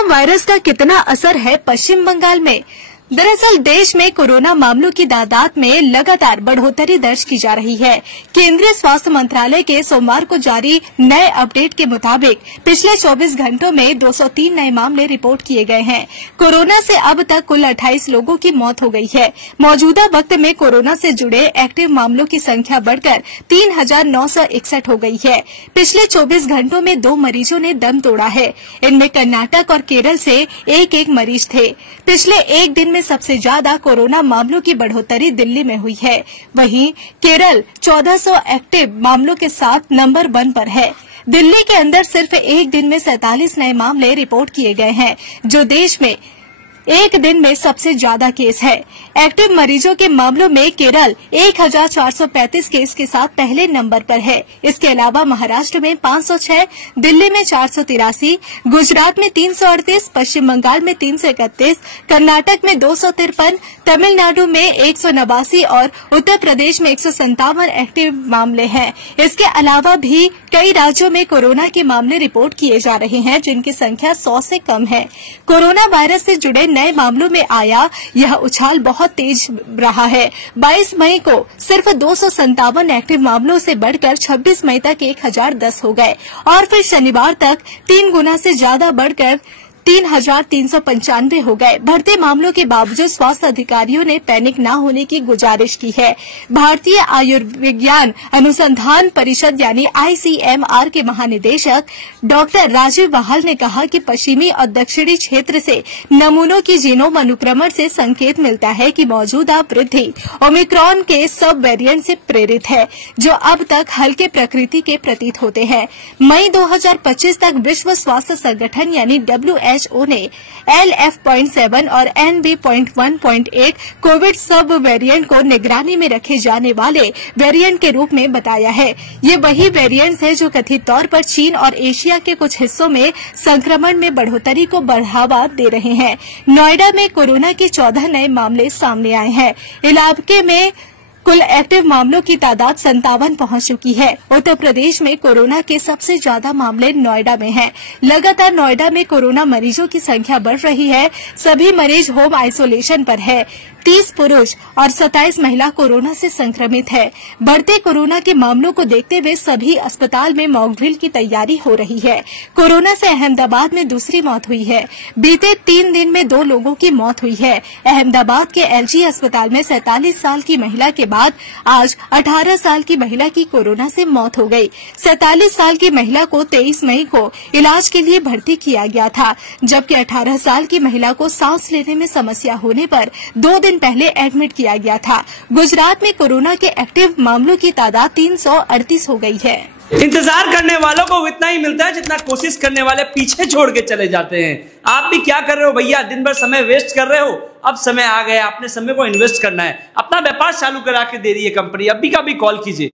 Corona virus का कितना असर है पश्चिम बंगाल में? दरअसल देश में कोरोना मामलों की तादाद में लगातार बढ़ोतरी दर्ज की जा रही है। केंद्रीय स्वास्थ्य मंत्रालय के सोमवार को जारी नए अपडेट के मुताबिक पिछले 24 घंटों में 203 नए मामले रिपोर्ट किए गए हैं। कोरोना से अब तक कुल 28 लोगों की मौत हो गई है। मौजूदा वक्त में कोरोना से जुड़े एक्टिव मामलों की संख्या बढ़कर 3,961 हो गई है। पिछले 24 घंटों में 2 मरीजों ने दम तोड़ा है। इनमें कर्नाटक और केरल से एक मरीज थे। पिछले एक दिन में सबसे ज्यादा कोरोना मामलों की बढ़ोतरी दिल्ली में हुई है। वहीं केरल 1400 एक्टिव मामलों के साथ नंबर 1 पर है। दिल्ली के अंदर सिर्फ एक दिन में 47 नए मामले रिपोर्ट किए गए हैं, जो देश में एक दिन में सबसे ज्यादा केस है। एक्टिव मरीजों के मामलों में केरल 1435 केस के साथ पहले नंबर पर है। इसके अलावा महाराष्ट्र में 506, दिल्ली में 483, गुजरात में 338, पश्चिम बंगाल में 331, कर्नाटक में 253, तमिलनाडु में 189 और उत्तर प्रदेश में 157 एक्टिव मामले हैं। इसके अलावा भी कई राज्यों में कोरोना के मामले रिपोर्ट किए जा रहे हैं, जिनकी संख्या 100 से कम है। कोरोना वायरस से जुड़े नए मामलों में आया यह उछाल बहुत तेज रहा है। 22 मई को सिर्फ 257 एक्टिव मामलों से बढ़कर 26 मई तक 1010 हो गए और फिर शनिवार तक 3 गुना से ज्यादा बढ़कर 3,395 हो गए। बढ़ते मामलों के बावजूद स्वास्थ्य अधिकारियों ने पैनिक न होने की गुजारिश की है। भारतीय आयुर्विज्ञान अनुसंधान परिषद यानी ICMR के महानिदेशक डॉक्टर राजीव बहाल ने कहा कि पश्चिमी और दक्षिणी क्षेत्र से नमूनों की जीनोम अनुक्रमण से संकेत मिलता है कि मौजूदा वृद्धि ओमिक्रॉन के सब वेरिएंट से प्रेरित है, जो अब तक हल्के प्रकृति के प्रतीत होते हैं। मई 2025 तक विश्व स्वास्थ्य संगठन यानी WHO ने LF.7 और NB.1.8 कोविड सब वेरिएंट को निगरानी में रखे जाने वाले वेरिएंट के रूप में बताया है। ये वही वेरिएंट्स हैं जो कथित तौर पर चीन और एशिया के कुछ हिस्सों में संक्रमण में बढ़ोतरी को बढ़ावा दे रहे हैं। नोएडा में कोरोना के 14 नए मामले सामने आए हैं। इलाके में कुल एक्टिव मामलों की तादाद 57 पहुंच चुकी है। उत्तर प्रदेश में कोरोना के सबसे ज्यादा मामले नोएडा में हैं। लगातार नोएडा में कोरोना मरीजों की संख्या बढ़ रही है। सभी मरीज होम आइसोलेशन पर है। 30 पुरुष और 27 महिला कोरोना से संक्रमित है। बढ़ते कोरोना के मामलों को देखते हुए सभी अस्पताल में मॉकड्रिल की तैयारी हो रही है। कोरोना से अहमदाबाद में दूसरी मौत हुई है। बीते 3 दिन में 2 लोगों की मौत हुई है। अहमदाबाद के LG अस्पताल में 47 साल की महिला के बाद आज 18 साल की महिला की कोरोना से मौत हो गई। 47 साल की महिला को 23 मई को इलाज के लिए भर्ती किया गया था, जबकि 18 साल की महिला को सांस लेने में समस्या होने पर 2 दिन पहले एडमिट किया गया था। गुजरात में कोरोना के एक्टिव मामलों की तादाद 338 हो गई है। इंतजार करने वालों को इतना ही मिलता है जितना कोशिश करने वाले पीछे छोड़ के चले जाते हैं। आप भी क्या कर रहे हो भैया? दिन भर समय वेस्ट कर रहे हो। अब समय आ गया, अपने समय को इन्वेस्ट करना है। अपना व्यापार चालू करा के दे रही है कंपनी। अभी का भी कॉल कीजिए।